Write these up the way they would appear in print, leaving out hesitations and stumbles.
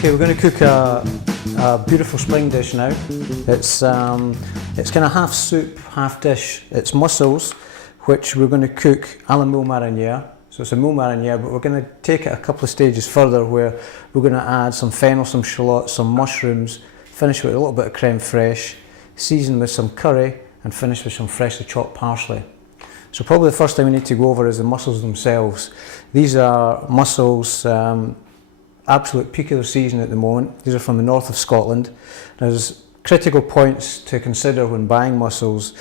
Okay, we're going to cook a beautiful spring dish now. It's kind of half soup, half dish. It's mussels, which we're going to cook a la mule marinière. So it's a mule marinière, but we're going to take it a couple of stages further, where we're going to add some fennel, some shallots, some mushrooms, finish with a little bit of creme fraiche, season with some curry, and finish with some freshly chopped parsley. So probably the first thing we need to go over is the mussels themselves. These are mussels, absolute peak of their season at the moment. These are from the north of Scotland. There's critical points to consider when buying mussels.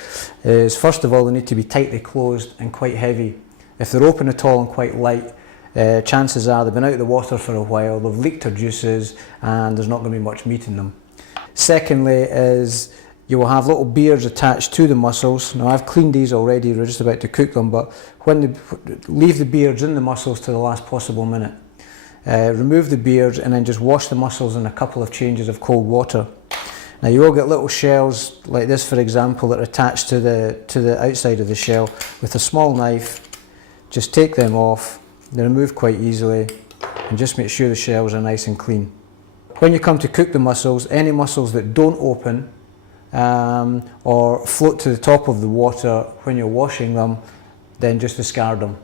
Is first of all, they need to be tightly closed and quite heavy. If they're open at all and quite light, chances are they've been out of the water for a while, they've leaked their juices, and there's not going to be much meat in them. Secondly is you will have little beards attached to the mussels. Now I've cleaned these already, we're just about to cook them, but leave the beards in the mussels to the last possible minute. Remove the beards and then just wash the mussels in a couple of changes of cold water. Now you will get little shells like this, for example, that are attached to the outside of the shell. With a small knife, just take them off. They remove quite easily, and just make sure the shells are nice and clean. When you come to cook the mussels, any mussels that don't open or float to the top of the water when you're washing them, then just discard them.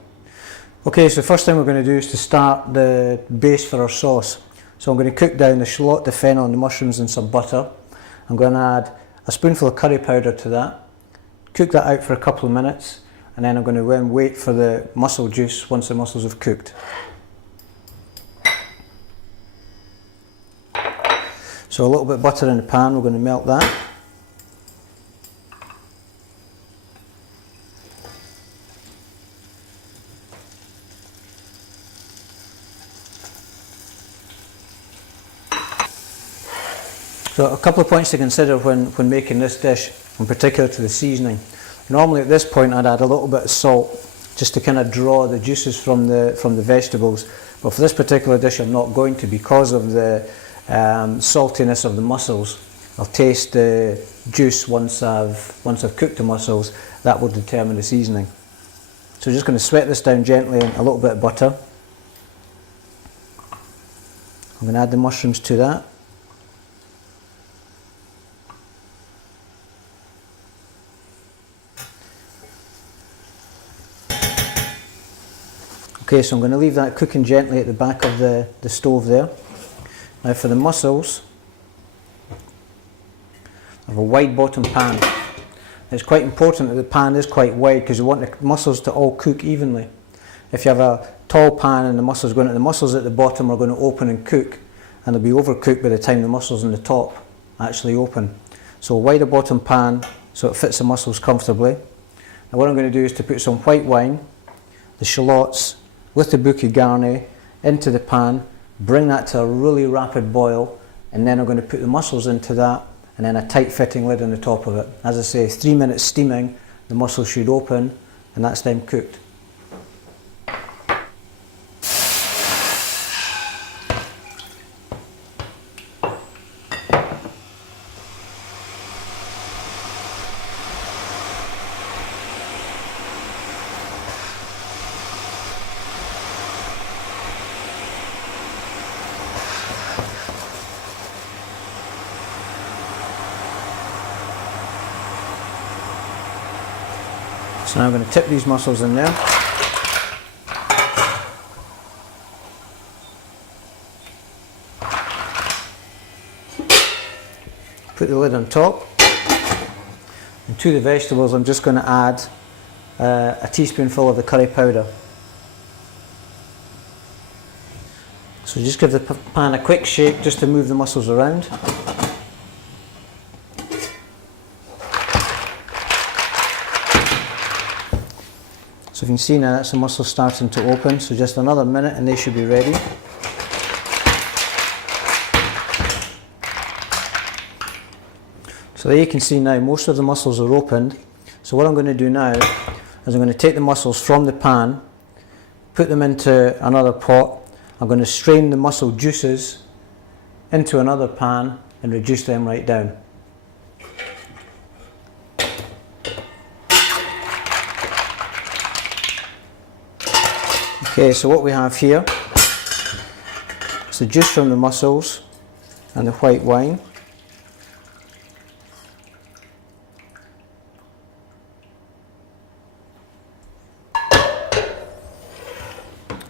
Okay, so the first thing we're going to do is to start the base for our sauce. So I'm going to cook down the shallot, the fennel and the mushrooms in some butter. I'm going to add a spoonful of curry powder to that, cook that out for a couple of minutes, and then I'm going to then wait for the mussel juice once the mussels have cooked. So a little bit of butter in the pan, we're going to melt that. So a couple of points to consider when making this dish, in particular to the seasoning. Normally at this point I'd add a little bit of salt just to kind of draw the juices from the vegetables, but for this particular dish I'm not going to, because of the saltiness of the mussels. I'll taste the juice once I've cooked the mussels. That will determine the seasoning. So just going to sweat this down gently in a little bit of butter. I'm going to add the mushrooms to that. Okay, so I'm going to leave that cooking gently at the back of the stove there. Now for the mussels, I have a wide bottom pan. It's quite important that the pan is quite wide, because you want the mussels to all cook evenly. If you have a tall pan and the mussels at the bottom are going to open and cook, and they'll be overcooked by the time the mussels on the top actually open. So a wider bottom pan so it fits the mussels comfortably. Now what I'm going to do is to put some white wine, the shallots, with the bouquet garni into the pan, bring that to a really rapid boil, and then I'm going to put the mussels into that, and then a tight fitting lid on the top of it. As I say, 3 minutes steaming, the mussels should open, and that's them cooked. So now I'm going to tip these mussels in there. Put the lid on top. And to the vegetables I'm just going to add a teaspoonful of the curry powder. So just give the pan a quick shake just to move the mussels around. So if you can see now, that's the mussels starting to open, so just another minute and they should be ready. So there you can see now most of the mussels are opened. So what I'm going to do now is I'm going to take the mussels from the pan, put them into another pot. I'm going to strain the mussel juices into another pan and reduce them right down. Okay, so what we have here is the juice from the mussels. and the white wine.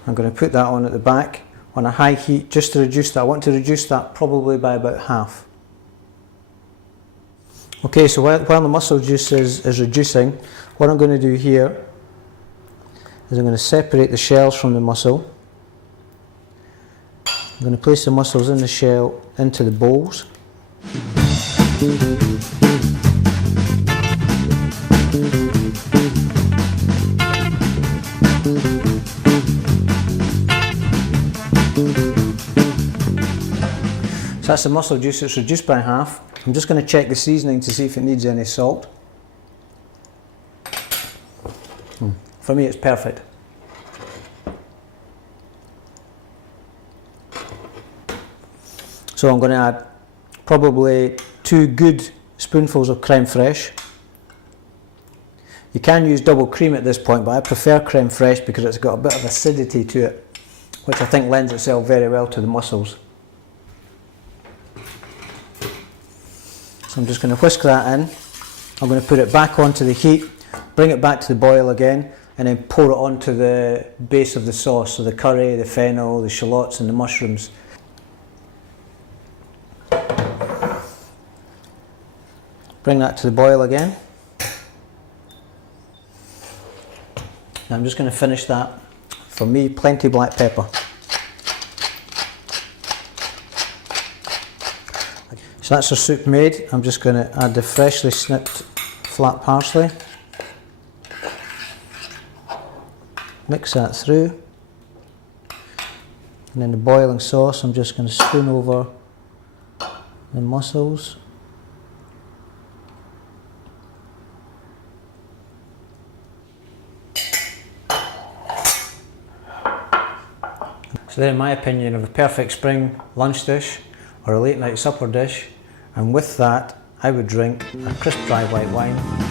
I'm going to put that on at the back on a high heat just to reduce that. I want to reduce that probably by about half. Okay, so while the mussel juice is reducing, what I'm going to do here is I'm going to separate the shells from the mussel. I'm going to place the mussels in the shell into the bowls. So that's the mussel juice, it's reduced by half. I'm just going to check the seasoning to see if it needs any salt. For me it's perfect. So I'm going to add probably 2 good spoonfuls of creme fraiche. You can use double cream at this point, but I prefer creme fraiche because it's got a bit of acidity to it, which I think lends itself very well to the mussels. So I'm just going to whisk that in. I'm going to put it back onto the heat, bring it back to the boil again, and then pour it onto the base of the sauce, so the curry, the fennel, the shallots and the mushrooms. Bring that to the boil again. Now I'm just going to finish that. For me, plenty black pepper. So that's our soup made. I'm just going to add the freshly snipped flat parsley. Mix that through. And then the boiling sauce, I'm just going to spoon over the mussels. So there, in my opinion, you have a perfect spring lunch dish or a late night supper dish, and with that I would drink a crisp dry white wine